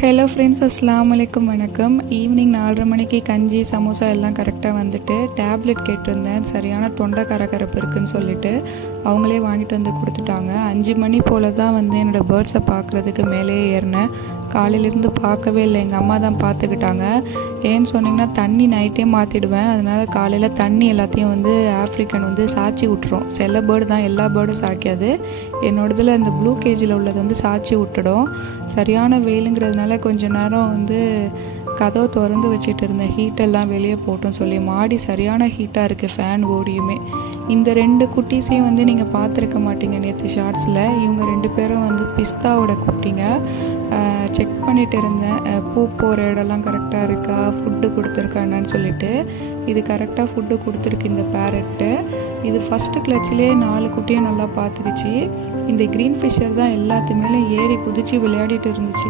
Hello friends, அஸ்ஸலாமு அலைக்கும். வணக்கம். ஈவினிங் 4:30 மணிக்கு கஞ்சி சமோசா எல்லாம் கரெக்டாக வந்துட்டு டேப்லெட் கேட்டிருந்தேன். சரியான தொண்டை கரகரப்பு இருக்குதுன்னு சொல்லிட்டு அவங்களே வாங்கிட்டு வந்து கொடுத்துட்டாங்க. 5 மணி போல் தான் வந்து என்னோடய பேர்ட்ஸை பார்க்குறதுக்கு மேலே ஏறினேன். காலையிலேருந்து பார்க்கவே இல்லை. எங்கள் அம்மா தான் பார்த்துக்கிட்டாங்க. ஏன்னு சொன்னிங்கன்னா தண்ணி நைட்டே மாற்றிடுவேன். அதனால் காலையில் தண்ணி எல்லாத்தையும் வந்து ஆஃப்ரிக்கன் வந்து சாய்ச்சி விட்டுரும். சில பேர்டு தான், எல்லா பேர்டும் சாய்க்காது. என்னோடதில் இந்த ப்ளூ கேஜில் உள்ளது வந்து சாய்ச்சி விட்டுடும். சரியான வெயிலுங்கிறதுனால கொஞ்ச நேரம் வந்து கதவை திறந்து வச்சுட்டு இருந்தேன். ஹீட்டெல்லாம் வெளியே போட்டோன்னு சொல்லி. மாடி சரியான ஹீட்டாக இருக்குது, ஃபேன் ஓடியுமே. இந்த 2 குட்டீஸையும் வந்து நீங்கள் பார்த்துருக்க மாட்டீங்க நேற்று ஷார்ட்ஸில். இவங்க 2 பேரும் வந்து பிஸ்தாவோட குட்டிங்க. செக் பண்ணிகிட்டு இருந்தேன் பூ போகிற இடம்லாம் கரெக்டாக இருக்கா, ஃபுட்டு கொடுத்துருக்கா என்னன்னு சொல்லிட்டு. இது கரெக்டாக ஃபுட்டு கொடுத்துருக்கு இந்த பேரட்டு. இது ஃபஸ்ட்டு கிளச்சிலே 4 குட்டியும் நல்லா பார்த்துக்குச்சு. இந்த க்ரீன் ஃபிஷர் தான் எல்லாத்துமேலும் ஏறி குதித்து விளையாடிட்டு இருந்துச்சு.